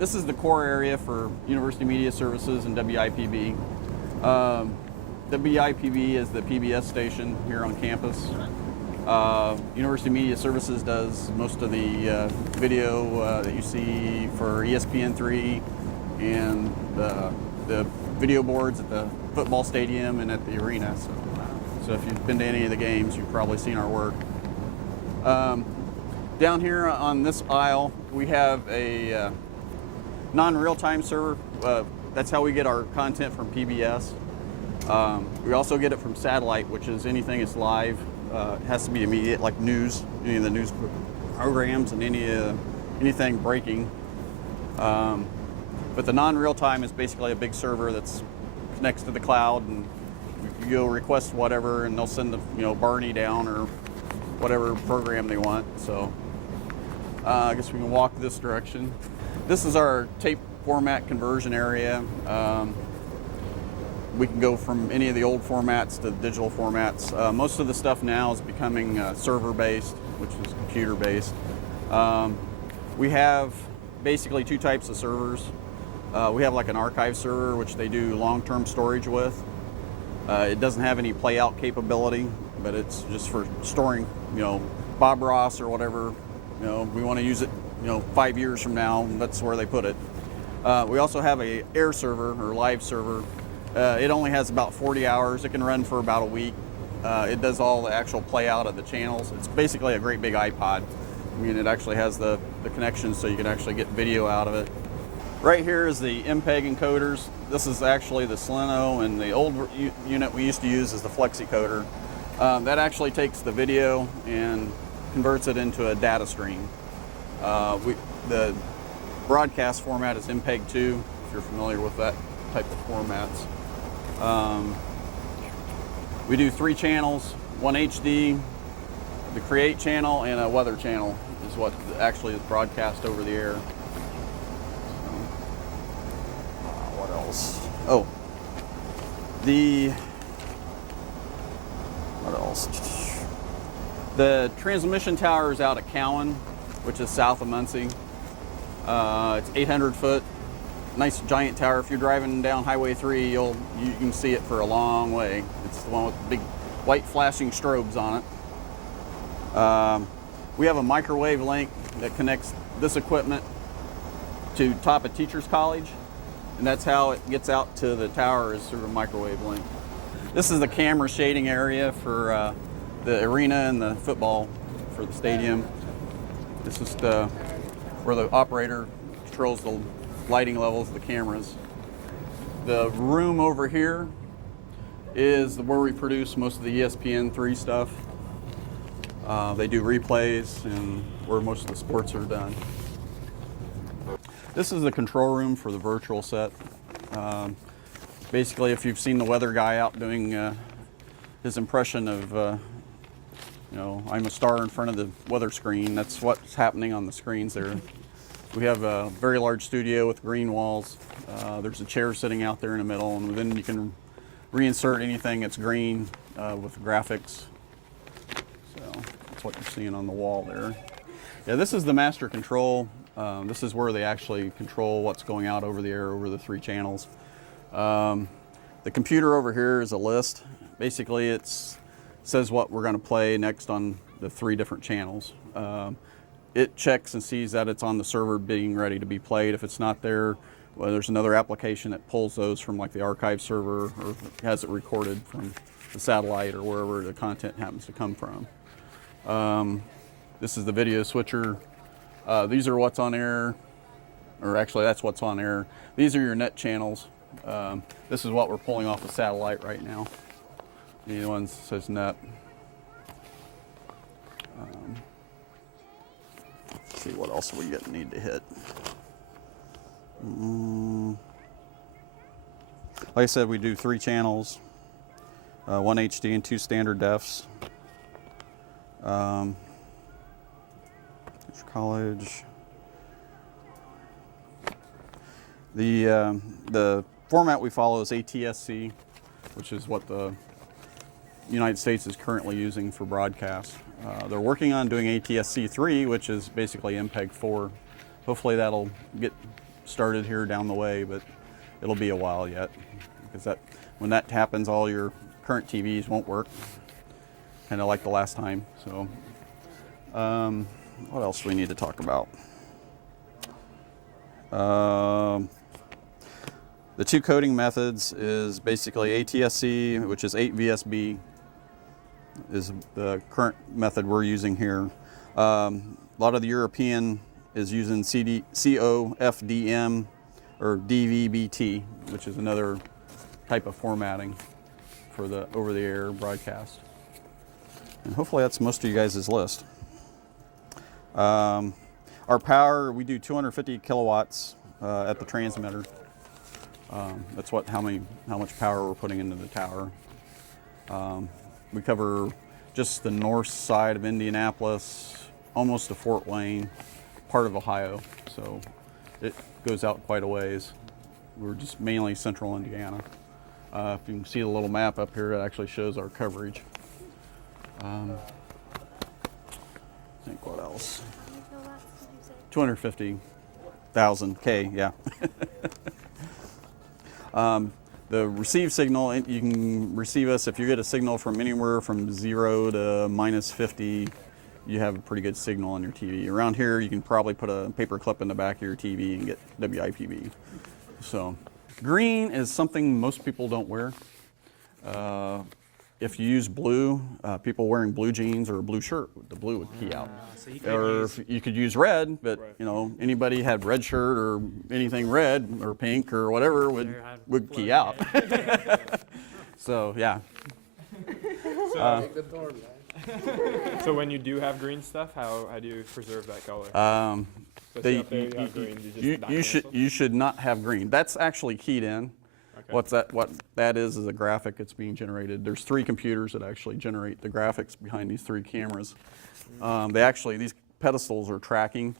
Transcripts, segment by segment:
This is the core area for University Media Services and WIPB. WIPB is the PBS station here on campus. University Media Services does most of the video that you see for ESPN3 and the video boards at the football stadium and at the arena. So if you've been to any of the games, you've probably seen our work. Down here on this aisle, we have a non-real-time server. That's how we get our content from PBS. We also get it from satellite, which is anything that's live. It has to be immediate, like news, any of the news programs and anything breaking. But the non-real-time is basically a big server that's connects to the cloud, and you go request whatever, and they'll send the Barney down or whatever program they want. So I guess we can walk this direction. This is our tape format conversion area. We can go from any of the old formats to digital formats. Most of the stuff now is becoming server-based, which is computer-based. We have basically two types of servers. We have like an archive server, which they do long-term storage with. It doesn't have any play-out capability, but it's just for storing, Bob Ross or whatever. We want to use it, 5 years from now. That's where they put it. We also have a air server or live server. It only has about 40 hours. It can run for about a week. It does all the actual play out of the channels. It's basically a great big iPod. It actually has the connection so you can actually get video out of it. Right here is the MPEG encoders. This is actually the Seleno, and the old unit we used to use is the FlexiCoder. That actually takes the video and converts it into a data stream. The broadcast format is MPEG-2, if you're familiar with that type of formats. We do 3 channels, one HD, the Create channel, and a Weather channel is what actually is broadcast over the air. What else? Oh, what else? The transmission tower is out at Cowan, which is south of Muncie. It's 800 foot. Nice giant tower. If you're driving down Highway 3, you can see it for a long way. It's the one with the big white flashing strobes on it. We have a microwave link that connects this equipment to top of Teachers College, and that's how it gets out to the tower, is through a microwave link. This is the camera shading area for the arena and the football for the stadium. This is where the operator controls the lighting levels of the cameras. The room over here is where we produce most of the ESPN3 stuff. They do replays and where most of the sports are done. This is the control room for the virtual set. Basically, if you've seen the weather guy out doing his impression of I'm a star in front of the weather screen, that's what's happening on the screens there. We have a very large studio with green walls. There's a chair sitting out there in the middle, and then you can reinsert anything that's green with graphics. So that's what you're seeing on the wall there. Yeah, this is the master control. This is where they actually control what's going out over the air over the 3 channels. The computer over here is a list. Basically, it says what we're going to play next on the 3 different channels. It checks and sees that it's on the server being ready to be played. If it's not there, well, there's another application that pulls those from like the archive server, or has it recorded from the satellite or wherever the content happens to come from. This is the video switcher. These are what's on air, or actually that's what's on air. These are your net channels. This is what we're pulling off the satellite right now. The one that says net. Let's see what else we need to hit. Like I said, we do 3 channels, 1 HD and 2 standard defs. College. The format we follow is ATSC, which is what the United States is currently using for broadcast. They're working on doing ATSC 3, which is basically MPEG 4. Hopefully that'll get started here down the way, but it'll be a while yet, because when that happens, all your current TVs won't work, kind of like the last time. So what else do we need to talk about? The two coding methods is basically ATSC, which is 8 VSB, is the current method we're using here. A lot of the European is using COFDM or DVB-T, which is another type of formatting for the over-the-air broadcast. And hopefully that's most of you guys' list. Our power, we do 250 kilowatts at the transmitter. That's how much power we're putting into the tower. We cover just the north side of Indianapolis, almost to Fort Wayne, part of Ohio, so it goes out quite a ways. We're just mainly central Indiana. If you can see the little map up here, it actually shows our coverage. I think what else? 250,000 K, yeah. The receive signal, you can receive us if you get a signal from anywhere from 0 to -50, you have a pretty good signal on your TV. Around here, you can probably put a paper clip in the back of your TV and get WIPB. So, green is something most people don't wear. If you use blue, people wearing blue jeans or a blue shirt, the blue would key out. So you could use red, but you know, anybody had red shirt or anything red or pink or whatever would key out. So yeah. So when you do have green stuff, how do you preserve that color? You should not have green. That's actually keyed in. Okay. What that is a graphic that's being generated. There's 3 computers that actually generate the graphics behind these 3 cameras. These pedestals are tracking.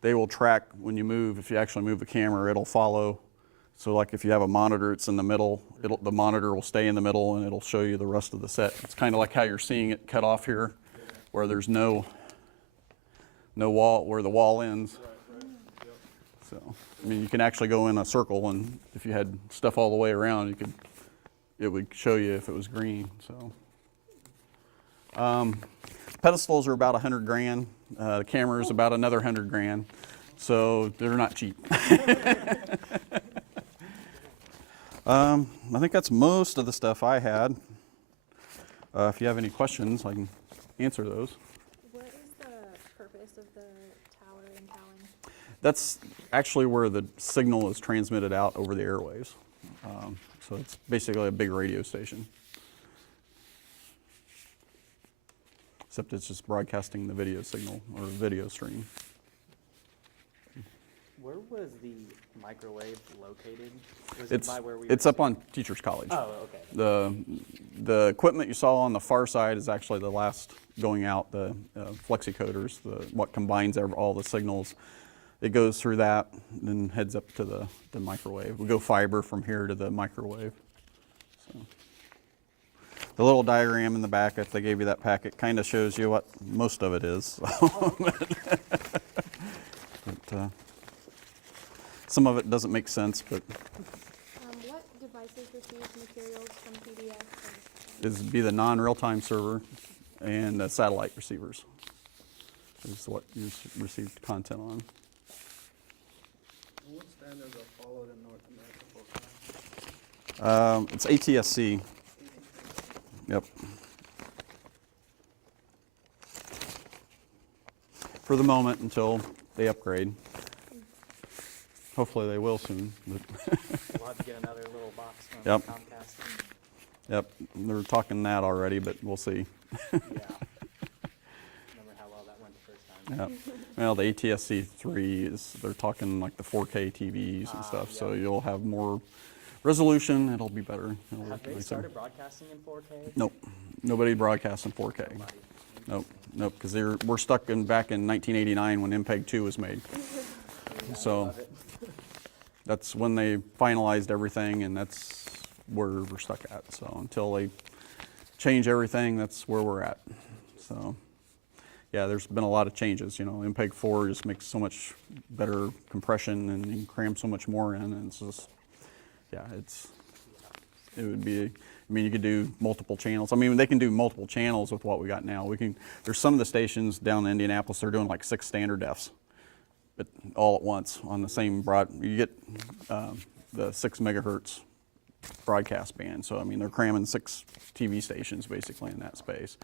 They will track when you move. If you actually move the camera, it'll follow. So like if you have a monitor, it's in the middle. The monitor will stay in the middle and it'll show you the rest of the set. It's kind of like how you're seeing it cut off here, where there's no wall, where the wall ends. So, I mean, you can actually go in a circle, and if you had stuff all the way around, it would show you if it was green. So, pedestals are about $100,000. The camera is about another $100,000. So they're not cheap. I think that's most of the stuff I had. If you have any questions, I can answer those. What is the purpose of the tower in Cowan? That's actually where the signal is transmitted out over the airwaves. So it's basically a big radio station. Except it's just broadcasting the video signal or video stream. Where was the microwave located? Was It's it by where we it's were up on Teachers College. Oh, okay. The equipment you saw on the far side is actually the last going out, the flexicoders, what combines all the signals. It goes through that and then heads up to the microwave. We go fiber from here to the microwave. So. The little diagram in the back, if they gave you that packet, kind of shows you what most of it is. But, some of it doesn't make sense, but What devices receive materials from PBS? it'd be the non-real-time server and the satellite receivers is what you received content on. What standards are followed in North America for? It's ATSC. Yep. For the moment, until they upgrade. Hopefully they will soon. But We'll have to get another little box from Yep. Comcast. Yep, they're talking that already, but we'll see. Yeah. Remember how well that went the first time? Yep. Well, the ATSC3 they're talking like the 4K TVs and stuff, so yeah. you'll have more resolution. It'll be better. It'll Have look they nicer. started broadcasting in 4K? Nope. Nobody broadcasts in 4K. Nobody. Nope, because we're stuck back in 1989 when MPEG 2 was made. So Love it. that's when they finalized everything, and that's where we're stuck at. So until they change everything, that's where we're at. So yeah, there's been a lot of changes. You know, MPEG 4 just makes so much better compression and you can cram so much more in, and it's just, yeah, it would be, I mean, you could do multiple channels. I mean, they can do multiple channels with what we got now. There's some of the stations down in Indianapolis, they're doing like 6 standard defs, but all at once on the same you get the 6 megahertz broadcast band. So, I mean, they're cramming 6 TV stations basically in that space.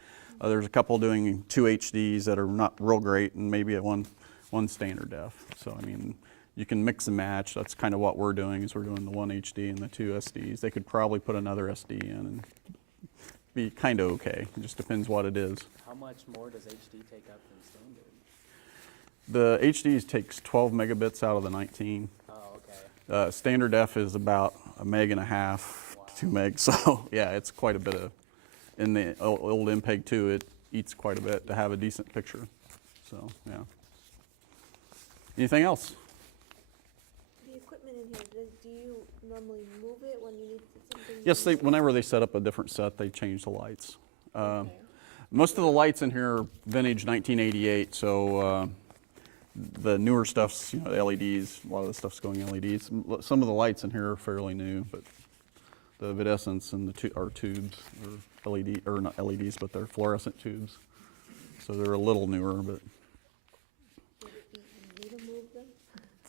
There's a couple doing 2 HDs that are not real great and maybe at one standard def. So, I mean, you can mix and match. That's kind of what we're doing, is we're doing the 1 HD and the 2 SDs. They could probably put another SD in and be kind of okay. It just depends what it is. How much more does HD take up than standard? The HDs takes 12 megabits out of the 19. Oh, okay. Standard def is about 1.5 meg to 2 meg. So yeah, it's quite a bit of, in the old MPEG 2, it eats quite a bit to have a decent picture. So yeah. Anything else? The equipment in here, do you normally move it when you need something? Yes, whenever they set up a different set, they change the lights. Okay. Most of the lights in here are vintage 1988, so the newer stuff's, you know, LEDs, a lot of the stuff's going LEDs. Some of the lights in here are fairly new, but the Videscents and are tubes, or LED, or not LEDs, but they're fluorescent tubes. So they're a little newer, but. Would it be easy to move them?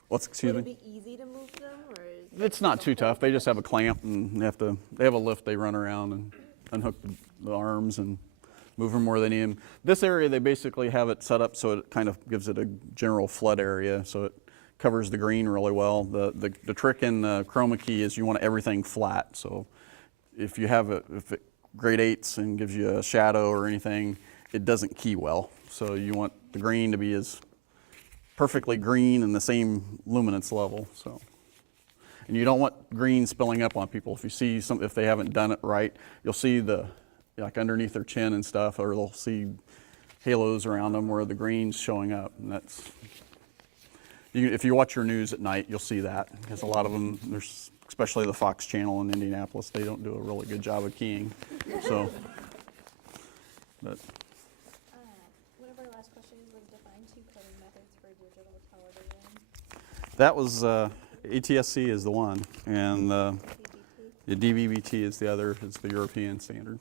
Excuse me? Would it be easy to move them, or is It's not too tough. They just have a clamp and they have a lift they run around and unhook the arms and move them where they need them. This area, they basically have it set up so it kind of gives it a general flood area, so it covers the green really well. The trick in the chroma key is you want everything flat. So if you have grade 8s and gives you a shadow or anything, it doesn't key well. So you want the green to be as perfectly green and the same luminance level. So, and you don't want green spilling up on people. If you see if they haven't done it right, you'll see like underneath their chin and stuff, or they'll see halos around them where the green's showing up. And that's, if you watch your news at night, you'll see that, because a lot of them, especially the Fox channel in Indianapolis, they don't do a really good job of keying. So, but. one of our last questions was define 2 coding methods for digital television. That was, ATSC is the one, and the DVB-T is the other. It's the European standard.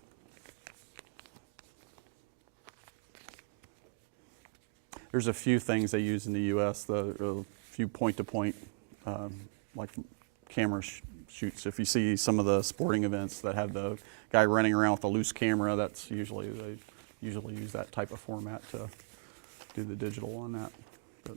There's a few things they use in the U.S., a few point-to-point, like camera shoots. If you see some of the sporting events that have the guy running around with a loose camera, they usually use that type of format to do the digital on that. But